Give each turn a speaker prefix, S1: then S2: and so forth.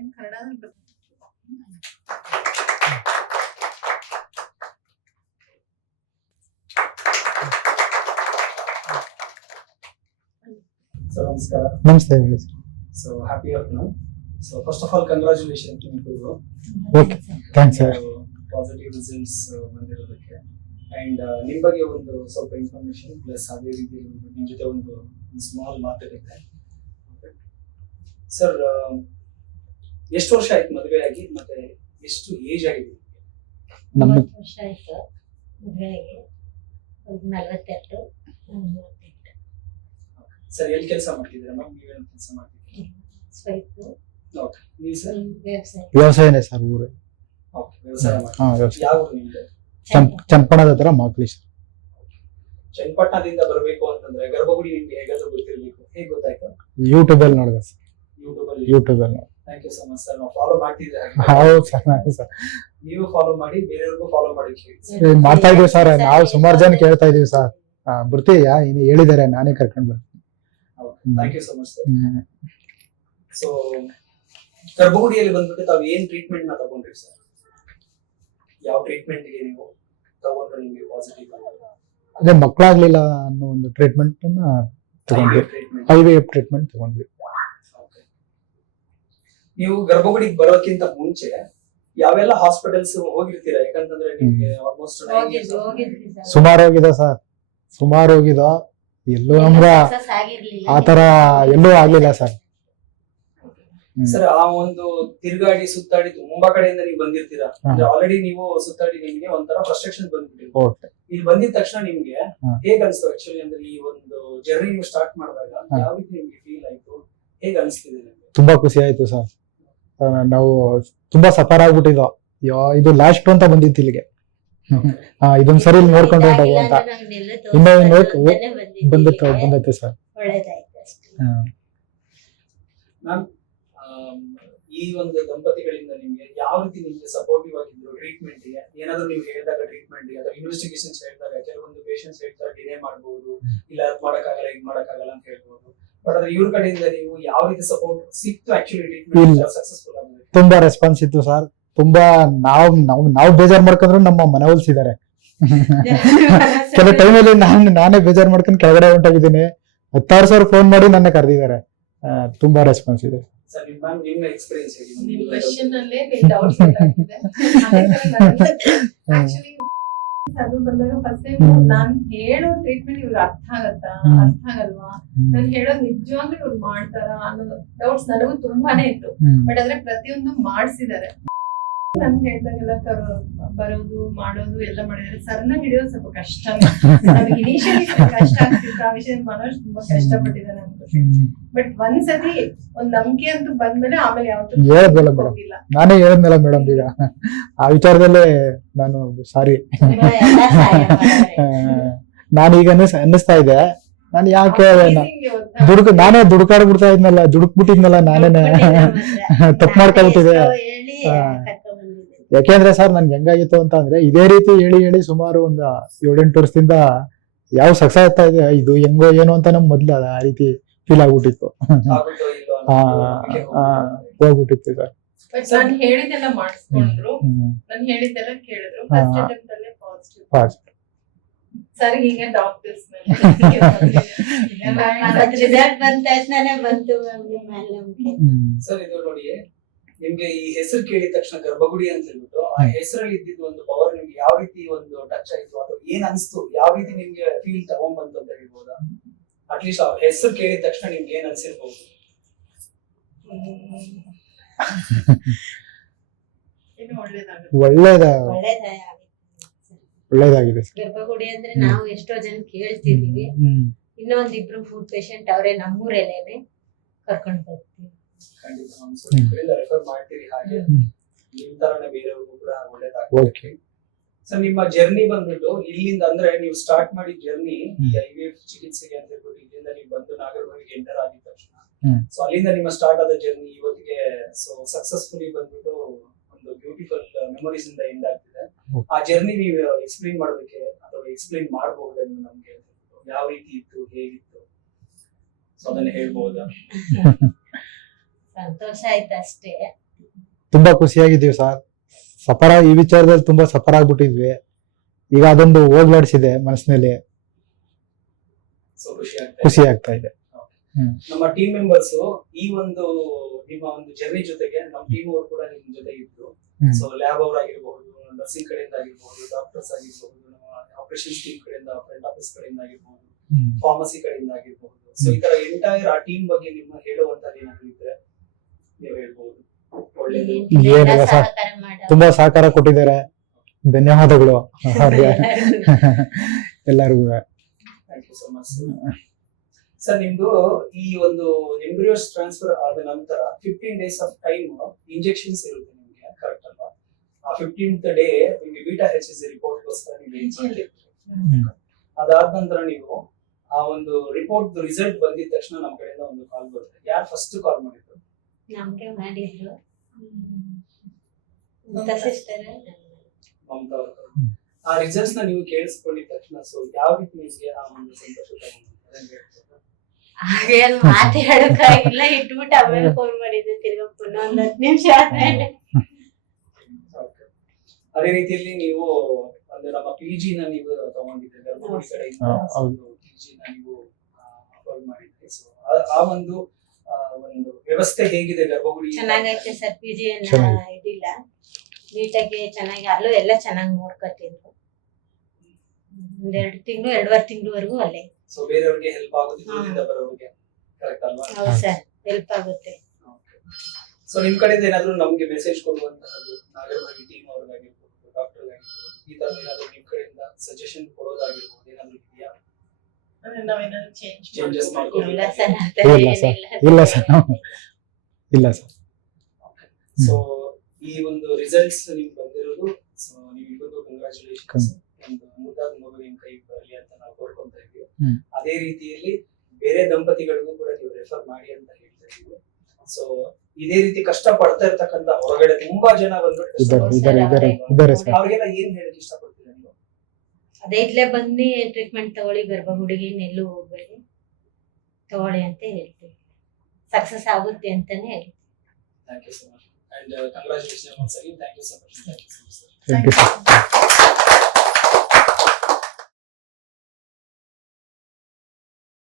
S1: Time ಕನ್ನಡದಲ್ಲಿ ಬರ್ತೀನಿ
S2: sir ನಮಸ್ಕಾರ.
S3: ನಮಸ್ತೆ ಹೇಳಿ sir.
S2: So happy afternoon so first of all congratulation ನಿಮಗೂ
S3: okay thanks sir
S2: positive results ಬಂದಿರೋದಕ್ಕೆ. And ನಿಮ್ಮ ಬಗ್ಗೆ ಒಂದು ಸ್ವಲ್ಪ ಇನ್ಫಾರ್ಮೇಶನ್ ಪ್ಲಸ್ ಅದೇ ರೀತಿ ನಿಮ್ಮ ಜೊತೆ ಒಂದು ಸ್ಮಾಲ್ ಮಾತಾಡಿದ್ದೆ ಸರ್ ಎಷ್ಟು ವರ್ಷ ಆಯ್ತು ಮದುವೆ ಆಗಿ? ಮತ್ತೆ ಎಷ್ಟು ಏಜ್ ಆಗಿದೆ?
S4: ಮೂವತ್ತು ವರ್ಷ ಆಯ್ತು ಮದುವೆಯಾಗಿ ಒಂದು ನಲವತ್ತೆರಡು ಒಂದು ಮೂವತ್ತೆಂಟು.
S2: ಸರ್ ಎಲ್ಲಿ ಕೆಲಸ ಮಾಡ್ತಿದ್ದೀರಾ ಮ್ಯಾಮ್ ನೀವೇನು ಕೆಲಸ ಮಾಡ್ತಿದ್ದೀರಾ?
S4: ಸ್ವೈಪು.
S2: ಓಕೆ ನೀವು ಸರ್?
S4: ವ್ಯವಸಾಯ.
S3: ವ್ಯವಸಾಯನೇ ಸರ್ ಊರು.
S2: ಓಕೆ ವ್ಯವಸಾಯ
S3: ಹಾ ವ್ಯವಸಾಯ.
S2: ಯಾವ ಊರು ನಿಮ್ದು?
S3: ಚಂಪ್ ಚಂಪಣದ ಹತ್ರ ಮಾಕ್ಲಿ ಸರ್
S2: ಚನ್ನಪಟ್ಟಣದಿಂದ ಬರಬೇಕು ಅಂತಂದ್ರೆ ಗರ್ಭಗುಡಿ ನಿಮ್ಗೆ ಹೇಗಾದ್ರೂ ಗೊತ್ತಿರ್ಬೇಕು. ಹೇಗೆ ಗೊತ್ತಾಯ್ತು?
S3: ಯೂಟ್ಯೂಬಲ್ಲಿ ನೋಡಿದೆ ಸರ್.
S2: ಯೂಟ್ಯೂಬ್ ಅಲ್ಲಿ?
S3: ಯೂಟ್ಯೂಬಲ್ಲಿ ನೋಡಿ
S2: thank you so much sir ನಾವು ಫಾಲೋ ಮಾಡ್ತಿದ್ರೆ
S3: ಹೌದು ಸರ್ ಹೌದು ಸರ್
S2: ನೀವು ಫಾಲೋ ಮಾಡಿ ಬೇರೆಯವ್ರಿಗೂ ಫಾಲೋ ಮಾಡಿ
S3: ಮಾಡ್ತಾ ಇದೀವಿ ಸರ್ ನಾವು ಸುಮಾರು ಜನ ಕೇಳ್ತಾ ಇದೀವಿ ಸರ್ ಬರ್ತೀಯಾ? ಇನ್ನು ಹೇಳಿದ್ದಾರೆ ನಾನೇ ಕರ್ಕೊಂಡು ಬರ್ತೀನಿ.
S2: Thank you so much sir. So ಗರ್ಭಗುಡಿಯಲ್ಲಿ ಬಂದ್ಬಿಟ್ಟು ತಾವು ಏನ್ ಟ್ರೀಟ್ಮೆಂಟ್ನ ತಗೊಂಡ್ರಿ ಸರ್ ಯಾವ ಟ್ರೀಟ್ಮೆಂಟ್ಗೆ ನೀವು ತಗೊಂಡ್ರೆ ನಿಮ್ಗೆ ಪಾಸಿಟಿವ್
S3: ಅದೇ ಮಕ್ಕಳಾಗ್ಲಿಲ್ಲ ಅನ್ನೋ ಒಂದು ಟ್ರೀಟ್ಮೆಂಟ್ ಅನ್ನ ತಗೊಂಡ್ವಿ.
S2: Treatment
S3: I V F treatment ತಗೊಂಡ್ವಿ.
S2: ನೀವು ಗರ್ಭಗುಡಿಗೆ ಬರೋಕ್ಕಿಂತ ಮುಂಚೆ ಯಾವೆಲ್ಲ ಹಾಸ್ಪಿಟಲ್ಸ್ ಹೋಗಿರ್ತೀರಾ? ಯಾಕಂತಂದ್ರೆ ನಿಮ್ಗೆ ಆಲ್ಮೋಸ್ಟ್.
S3: ಸುಮಾರು ಹೋಗಿದೆ ಸರ್. ಸುಮಾರು ಹೋಗಿದ ಎಲ್ಲೂ ನಮ್ಗ
S4: ಆತರ ಆಗಿರ್ಲಿಲ್ಲ.
S3: ಆ ತರ ಎಲ್ಲೂ ಆಗ್ಲಿಲ್ಲ ಸರ್.
S2: ಸರ್ ಆ ಒಂದು ತಿರುಗಾಡಿ ಸುತ್ತಾಡಿ ತುಂಬಾ ಕಡೆಯಿಂದ ನೀವು ಬಂದಿರ್ತೀರಾ. ಅಂದ್ರೆ ಆಲ್ರೆಡಿ ನೀವು ಸುತ್ತಾಡಿ ನಿಮ್ಗೆ ಒಂಥರ ಫ್ರಸ್ಟ್ರೇಷನ್ ಬಂದ್ಬಿಟ್ಟಿದೆ. ಇಲ್ಲಿ ಬಂದಿದ ತಕ್ಷಣ ನಿಮ್ಗೆ. ಹೇಗ್ ಅನ್ಸ್ತು ಆಕ್ಚುಲಿ ಅಂದ್ರೆ ಈ ಒಂದು ಜರ್ನಿ ನೀವು ಸ್ಟಾರ್ಟ್ ಮಾಡಿದಾಗ. ಯಾವ ರೀತಿ ನಿಮ್ಗೆ ಫೀಲ್ ಆಯ್ತು? ಹೇಗ್ ಅನ್ಸ್ತಿದೆ ನಿಮ್ಗೆ?
S3: ತುಂಬಾ ಖುಷಿ ಆಯ್ತು ಸರ್. ನಾವು ತುಂಬಾ ಸಫರ್ ಆಗ್ಬಿಟ್ಟಿದೋ ಯೋ ಇದು ಲಾಸ್ಟ್ ಅಂತ ಬಂದಿತ್ತು ಇಲ್ಲಿಗೆ. ಹಾ ಇದೊಂದ್ ಸರಿ ನೋಡ್ಕೊಂಡು ಹೊಂಟೋಗು ಅಂತ. ಇನ್ನ ನೋಡ್- ಬಂದಿತ್ತು ಬಂದೈತೆ ಸರ್.
S2: ಈ ಒಂದು ದಂಪತಿಗಳಿಂದ ನಿಮ್ಗೆ ಯಾವ ರೀತಿ ನಿಮ್ಗೆ ಸಪೋರ್ಟಿವ್ ಆಗಿದ್ರು? ಟ್ರೀಟ್ಮೆಂಟ್ಗೆ? ಏನಾದ್ರು ನೀವು ಹೇಳಿದಾಗ ಟ್ರೀಟ್ಮೆಂಟ್ಗೆ? ಅಥವಾ ಇನ್ವೆಸ್ಟಿಗೇಷನ್ಸ್ ಹೇಳಿದಾಗ ಕೆಲವೊಂದು ಪೇಷಂಟ್ಸ್ ಹೇಳ್ತಾರೆ ಡಿಲೇ ಮಾಡಬಹುದು ಇಲ್ಲ ಅದ್ ಮಾಡಕ್ಕಾಗಲ್ಲ ಇದ್ ಮಾಡಕ್ಕಾಗಲ್ಲ ಅಂತ ಹೇಳ್ಬಹುದು ಬಟ್ ಅದ್ರ ಇವ್ರ ಕಡೆಯಿಂದ ನೀವು ಯಾವ ರೀತಿ ಸಪೋರ್ಟ್ ಸಿಕ್ತು ಆಕ್ಚುಲಿ ಟ್ರೀಟ್ಮೆಂಟ್
S3: ಇಲ್ಲ.
S2: ಸಕ್ಸಸ್ಫುಲ್
S3: ತುಂಬಾ ರೆಸ್ಪಾನ್ಸ್ ಇತ್ತು ಸರ್ ತುಂಬಾ ನಾವ್ ನಾವ್ ನಾವ್ ಬೇಜಾರ್ ಮಾಡ್ಕೊಂಡ್ರು ನಮ್ಮ ಮನೆ ಹೊಲ್ಸಿದ್ದಾರೆ ಕೆಲವು ಟೈಮಲ್ಲಿ ನಾನು ನಾನೇ ಬೇಜಾರ್ ಮಾಡ್ಕೊಂಡು ಕೆಳಗಡೆ ಹೊಂಟಾಗಿದ್ದೀನಿ. ಹತ್ತಾರು ಸಾವಿರ ಫೋನ್ ಮಾಡಿ ನನ್ನ ಕರೆದಿದ್ದಾರೆ. ತುಂಬಾ ರೆಸ್ಪಾನ್ಸ್ ಇದೆ.
S1: ಆಕ್ಚುಲಿ ಬಂದಾಗ ಫಸ್ಟ್ ಟೈಮ್
S3: ಹ್ಮ್.
S1: ನಾನ್ ಹೇಳೋ ಟ್ರೀಟ್ಮೆಂಟ್ ಇವ್ರಿಗೆ ಅರ್ಥ ಆಗತ್ತಾ. ಅರ್ಥ ಆಗಲ್ವಾ? ನಾನ್ ಹೇಳೋದ್ ನಿಜವಾಗ್ಲೂ ಇವ್ರು ಮಾಡ್ತಾರಾ ಅನ್ನೋ ಡೌಟ್ಸ್ ನನಗೂ ತುಂಬಾನೇ ಇತ್ತು. ಬಟ್ ಆದ್ರೆ ಪ್ರತಿಯೊಂದು ಮಾಡಿಸಿದ್ದಾರೆ ನಾನು ಹೇಳ್ದಾಗೆಲ್ಲ ಬರೋದು ಮಾಡೋದು ಎಲ್ಲ ಮಾಡಿದ್ರೆ. ಸರ್ನ ಹಿಡಿಯೋದು ಸ್ವಲ್ಪ ಕಷ್ಟ. ಇನಿಷಿಯಲಿ ಕಷ್ಟ ಆಗ್ತಿತ್ತು. ಆ ವಿಷಯ ಮನೋಜ್ ತುಂಬಾ ಕಷ್ಟಪಟ್ಟಿದ್ದಾನೆ. ಬಟ್ ಒಂದ್ಸತಿ ಒಂದ್ ನಂಬಿಕೆ ಅಂತೂ ಬಂದ್ಮೇಲೆ ಆಮೇಲೆ ಯಾವತ್ತೂ
S3: ಹೇಳ್ದಲ್ಲ ಮೇಡಮ್
S1: ಹೋಗಿಲ್ಲ.
S3: ನಾನೇ ಹೇಳದ್ನಲ್ಲ ಮೇಡಮ್ ಈಗ. ಆ ವಿಚಾರದಲ್ಲೇ ನಾನು ಸಾರಿ ನಾನೀಗ ಅನ್ನಿಸ್ ಅನ್ನಿಸ್ತಾ ಇದೆ. ನಾನು ಯಾಕೆ ದುಡುಕ ನಾನೇ ದುಡುಕಾಡ್ ಬಿಡ್ತಾ ಇದ್ನಲ್ಲ ದುಡುಕ್ ಬಿಟ್ಟಿದ್ನಲ್ಲ ನಾನೇನೆ ತಪ್ಪು ಮಾಡ್ಕೊಬಿಟ್ಟಿದೆ
S4: ಹೇಳಿ
S3: ಹಾ. ಯಾಕೆಂದ್ರೆ ಸರ್ ನನ್ಗೆ ಹೆಂಗಾಗಿತ್ತು ಅಂತ ಅಂದ್ರೆ ಇದೇ ರೀತಿ ಹೇಳಿ ಹೇಳಿ ಸುಮಾರು ಒಂದು ಏಳೆಂಟು ವರ್ಷದಿಂದ ಯಾವ ಸಕ್ಸಸ್ ಆಗ್ತಾ ಇದೆ ಇದು ಹೆಂಗೋ ಏನೋ ಅಂತ ನಮ್ ಮೊದ್ಲು ಆ ರೀತಿ. ಫೀಲ್ ಆಗ್ಬಿಟ್ಟಿತ್ತು. ಹೋಗ್ಬಿಟ್ಟಿತ್ತು ಸರ್
S1: ನಾನ್ ಮಾಡಿಸ್ಕೊಂಡ್ರು. ನಾನ್ ಕೇಳಿದ್ರು. ಫಸ್ಟ್ ಅಟೆಂಪ್ಟ್ ಅಲ್ಲೇ ಪಾಸಿಟಿವ್
S3: ಪಾಸ್
S1: ಸರ್ ಹೀಗೆ ಡಾಕ್ಟರ್ಸ್
S4: ಮತ್ತ್ ರಿಸಲ್ಟ್ ಬಂದ ತಕ್ಷಣನೇ ಬಂತು ಮ್ಯಾಮ್ ನಿಮ್ಮ ಮೇಲೆ ನಂಬಿಕೆ.
S3: ಹ್ಮ್.
S2: ಸರ್ ಇದು ನೋಡಿ ನಿಮ್ಗೆ ಈ ಹೆಸರು ಕೇಳಿದ ತಕ್ಷಣ ಗರ್ಭಗುಡಿ ಅಂತ ಹೇಳ್ಬಿಟ್ಟು ಆ ಹೆಸರಲ್ಲಿ ಇದ್ದಿದ್ದು ಒಂದು ಪವರ್ ನಿಮ್ಗೆ ಯಾವ ರೀತಿ ಒಂದು ಟಚ್ ಆಯ್ತು ಅಥವಾ ಏನ್ ಅನ್ಸ್ತು ಯಾವ ರೀತಿ ನಿಮ್ಗೆ ಫೀಲ್ ತಗೊಂಡ್ಬಂತು ಅಂತ ಹೇಳ್ಬೋದಾ? ಅಟ್ಲೀಸ್ಟ್ ಆ ಹೆಸರು ಕೇಳಿದ ತಕ್ಷಣ ನಿಮ್ಗೆ ಏನ್ ಅನ್ಸಿರ್ಬೋದು?
S3: ಒಳ್ಳೇದ ಒಳ್ಳೇದಾಗಿದೆ. ಸರ್
S4: ಗರ್ಭಗುಡಿ ಅಂದ್ರೆ ನಾವು ಎಷ್ಟೋ ಜನ ಕೇಳ್ತಿದೀವಿ
S3: ಇನ್ನೊಂದ್
S4: ಇಬ್ರು ಫುಡ್ ಪೇಷಂಟ್ ಅವರೇ ನಮ್ಮೂರಲ್ಲೇನೆ ಕರ್ಕೊಂಡು
S2: ಖಂಡಿತ. ಕಡೆಯಿಂದ ರೆಫರ್ ಮಾಡ್ತೀರಿ ಹಾಗೆ. ನಿಮ್ ತರನೇ ಬೇರೆಯವ್ರಿಗೂ ಕೂಡ ಒಳ್ಳೇದಾಗ್ತದೆ. ಸರ್ ನಿಮ್ಮ ಜರ್ನಿ ಬಂದ್ಬಿಟ್ಟು ಇಲ್ಲಿಂದ ಅಂದ್ರೆ ನೀವು ಸ್ಟಾರ್ಟ್ ಮಾಡಿದ ಜರ್ನಿ. ಐ ವಿ ಎಫ್ ಚಿಕಿತ್ಸೆಗೆ ಅಂತ ಹೇಳ್ಬಿಟ್ಟು ಇಲ್ಲಿಂದ ನೀವು ಬಂದು ನಾಗರಹೊಳಿಗೆ ಎಂಟರ್ ಆಗಿದ ತಕ್ಷಣ. ಸೊ ಅಲ್ಲಿಂದ ನಿಮ್ಮ ಸ್ಟಾರ್ಟ್ ಆದ ಜರ್ನಿ ಇವತ್ತಿಗೆ ಸೊ ಸಕ್ಸಸ್ಫುಲಿ ಬಂದ್ಬಿಟ್ಟು ಒಂದು ಬ್ಯೂಟಿಫುಲ್ ಮೆಮೊರೀಸ್ ಇಂದ ಎಂಡ್ ಆಗ್ತಿದೆ. ಆ ಜರ್ನಿ ನೀವು ಎಕ್ಸ್ಪ್ಲೈನ್ ಮಾಡೋದಕ್ಕೆ ಅಥವಾ ಎಕ್ಸ್ಪ್ಲೈನ್ ಮಾಡಬಹುದೇ ನಮ್ಗೆ ಯಾವ ರೀತಿ ಇತ್ತು ಹೇಗಿತ್ತು? ಸೊ ಅದನ್ನ ಹೇಳ್ಬಹುದಾ
S4: ಸಂತೋಷ ಆಯ್ತು ಅಷ್ಟೇ
S3: ತುಂಬಾ ಖುಷಿಯಾಗಿದ್ದೀವಿ ಸರ್. ಸಫರ ಈ ವಿಚಾರದಲ್ಲಿ ತುಂಬಾ ಸಫರ ಆಗ್ಬಿಟ್ಟಿದ್ವಿ. ಈಗ ಅದೊಂದು ಹೋಗ್ಲಾಡ್ಸಿದೆ ಮನಸ್ಸಿನಲ್ಲಿ.
S2: ಸೊ ಖುಷಿ ಆಗ್ತಾ ಇದೆ. ನಮ್ಮ ಟೀಮ್ ಮೆಂಬರ್ಸ್ ಈ ಒಂದು ನಿಮ್ಮ ಒಂದು ಜರ್ನಿ ಜೊತೆಗೆ ನಮ್ಮ ಟೀಮ್ ಅವರು ಕೂಡ ನಿಮ್ ಜೊತೆ ಇದ್ರು. ಸೊ ಲ್ಯಾಬ್ ಅವರಾಗಿರ್ಬಹುದು ನರ್ಸಿಂಗ್ ಕಡೆಯಿಂದ ಆಗಿರ್ಬಹುದು ಡಾಕ್ಟರ್ಸ್ ಆಗಿರ್ಬಹುದು ನಮ್ಮ ಆಪರೇಷನ್ ಟೀಮ್ ಕಡೆಯಿಂದ ಫ್ರಂಟ್ ಆಫೀಸ್ ಕಡೆಯಿಂದ ಆಗಿರ್ಬಹುದು ಫಾರ್ಮಸಿ ಕಡೆಯಿಂದ ಆಗಿರ್ಬಹುದು ಸೊ ಈ ತರ ಎಂಟೈರ್ ಆ ಟೀಮ್ ಬಗ್ಗೆ ನಿಮ್ಮ ಹೇಳುವಂತ ಏನಾದ್ರು ಇದ್ರೆ ನೀವು ಹೇಳ್ಬಹುದು
S3: ಏನಿಲ್ಲ ಸರ್.
S4: ಸಹಕಾರ ಮಾಡೋ
S3: ತುಂಬಾ ಸಹಕಾರ ಕೊಟ್ಟಿದ್ದಾರೆ. ಧನ್ಯವಾದಗಳು. ಎಲ್ಲರಿಗೂ.
S2: Thank you so much sir ನಿಮ್ದು ಈ ಒಂದು ಎಂಬ್ರಿಯೋಸ್ ಟ್ರಾನ್ಸ್ಫರ್ ಆದ ನಂತರ fifteen days of time injections ಇರುತ್ತೆ ನಿಮ್ಗೆ ಕರೆಕ್ಟ್ ಅಲ್ವಾ? ಆ ಫಿಫ್ಟೀನ್ತ್ ಡೇ ನಿಮ್ಗೆ ಬೀಟಾ ಹೆಚ್ ಎಸ್ ರಿಪೋರ್ಟ್ಗೋಸ್ಕರ ನೀವು ವೇಟ್ ಅದಾದ ನಂತರ ನೀವು ಆ ಒಂದು ರಿಪೋರ್ಟ್ ರಿಸಲ್ಟ್ ಬಂದಿದ ತಕ್ಷಣ ನಮ್ಮ ಕಡೆಯಿಂದ ಒಂದು ಕಾಲ್ ಬರುತ್ತೆ ಯಾರು ಫಸ್ಟ್ ಕಾಲ್ ಮಾಡಿದ್ರು
S4: ನಮ್ಗೆ ಮಾಡಿದ್ರು.
S2: ಮಮತಾ ಆ ರಿಸಲ್ಟ್ಸ್ನ ನೀವು ಕೇಳಿಸ್ಕೊಂಡಿದ ತಕ್ಷಣ ಸೊ ಯಾವ ರೀತಿ ನಿಮಗೆ ಆ ಒಂದು ಸಂತೋಷ ಹಾಗೆ
S4: ಅಲ್ಲಿ ಮಾತಾಡಕ್ಕಾಗಿಲ್ಲ ಇಟ್ಬಿಟ್ಟು ಆಮೇಲೆ ಫೋನ್ ಮಾಡಿದ್ದೆ ತಿರ್ಗಾ ಪುನಃ ಒಂದ್ ಹತ್ತು ನಿಮಿಷ ಆದ್ಮೇಲೆ.
S2: ಅದೇ ರೀತಿಯಲ್ಲಿ ನೀವು ಅಂದ್ರೆ ನಮ್ಮ ಪಿ ಜಿ ನ ನೀವು ತಗೊಂಡಿದ್ದೆ ಗರ್ಭಗುಡಿ ಕಡೆಯಿಂದ.
S3: ಹೌದು.
S2: ಪಿ ಜಿ ನ ನೀವು ಅಪ್ಲೋಡ್ ಮಾಡಿದ್ರಿ. ಸೊ ಆ ಒಂದು ಒಂದು ವ್ಯವಸ್ಥೆ ಹೇಗಿದೆ ಗರ್ಭಗುಡಿ
S4: ಚೆನ್ನಾಗೈತೆ ಸರ್ ಪಿ ಜಿ. ಇದಿಲ್ಲ. ನೀಟಾಗಿ ಚೆನ್ನಾಗಿ ಅಲ್ಲೂ ಎಲ್ಲ ಚೆನ್ನಾಗಿ ನೋಡ್ಕೊತಿದ್ರು. ಒಂದ್ ಎರಡು ತಿಂಗಳು ಎರಡುವರೆ ತಿಂಗಳವರೆಗೂ ಅಲ್ಲೇ.
S2: ಸೊ ಬೇರೆಯವ್ರಿಗೆ ಹೆಲ್ಪ್ ಆಗುತ್ತೆ. ದೂರದಿಂದ ಬರೋರಿಗೆ ಕರೆಕ್ಟ್ ಅಲ್ವಾ?
S4: ಹೌದು ಸರ್ ಹೆಲ್ಪ್ ಆಗುತ್ತೆ.
S2: ಸೊ ನಿಮ್ ಕಡೆಯಿಂದ ಏನಾದ್ರು ನಮ್ಗೆ ಮೆಸೇಜ್ ಕೊಡುವಂತಹದ್ದು ನಾಗರಭಾಗಿ ಟೀಮ್ ಅವ್ರಿಗಾಗಿರ್ಬೋದು ಡಾಕ್ಟರ್ ಆಗಿರ್ಬೋದು ಈ ತರ ಏನಾದ್ರು ನಿಮ್ ಕಡೆಯಿಂದ ಸಜೆಷನ್ ಕೊಡೋದಾಗಿರ್ಬೋದು ಏನಾದ್ರು ಇದೆಯಾ?
S1: ನಾವೇನಾದ್ರು ಚೇಂಜ್
S2: ಮಾಡ್ಕೊಂಡು
S4: ಇಲ್ಲ ಸರ್ ಆ ಥರ
S3: ಇಲ್ಲ ಸರ್.
S4: ಏನಿಲ್ಲ
S3: ಇಲ್ಲ ಸರ್ ಇಲ್ಲ ಸರ್.
S2: ಸೊ ಈ ಒಂದು ರಿಸಲ್ಟ್ಸ್ ನಿಮ್ಗೆ ಬಂದಿರೋದು ಸೊ ನೀವು ಕಂಗ್ರಾಚುಲೇಷನ್ಸ್ ಒಂದು ಮುದ್ದಾದ ಮಗು ನಿಮ್ ಕೈಗೆ ಬರಲಿ ಅಂತ ನಾವು ಕೋರ್ಕೊಂತ ಇದ್ದೀವಿ.
S3: ಹ್ಮ್.
S2: ಅದೇ ರೀತಿಯಲ್ಲಿ ಬೇರೆ ದಂಪತಿಗಳಿಗೂ ಕೂಡ ನೀವು ರೆಫರ್ ಮಾಡಿ ಅಂತ ಹೇಳ್ತಾ ಇದೀವಿ ಸೊ ಇದೇ ರೀತಿ ಕಷ್ಟ ಪಡ್ತಾ ಇರ್ತಕ್ಕಂತ ಹೊರಗಡೆ ತುಂಬಾ ಜನ ಬಂದ್ಬಿಟ್ಟು
S3: ಇದ್ದಾರೆ ಇದ್ದಾರೆ ಇದ್ದಾರೆ. ಇದ್ದಾರೆ ಸರ್.
S2: ಅವ್ರಿಗೆಲ್ಲ ಏನ್ ಹೇಳಕ್ ಇಷ್ಟಪಡ್ತೀವಿ ನೀವು
S4: ಅದೇ ಇಲ್ಲೇ ಬಂದು ಟ್ರೀಟ್ಮೆಂಟ್ ತಗೊಳ್ಳಿ ಗರ್ಭಗುಡಿಗೆ ಎಲ್ಲೂ ಹೋಗ್ಬೇಡಿ. ತಗೊಳ್ಳಿ ಅಂತ ಹೇಳ್ತೀವಿ. ಸಕ್ಸಸ್ ಆಗುತ್ತೆ ಅಂತಾನೆ ಹೇಳ್ತೀವಿ.
S2: Thank you so much and congratulation once again thank you so much thank you so much
S3: thank you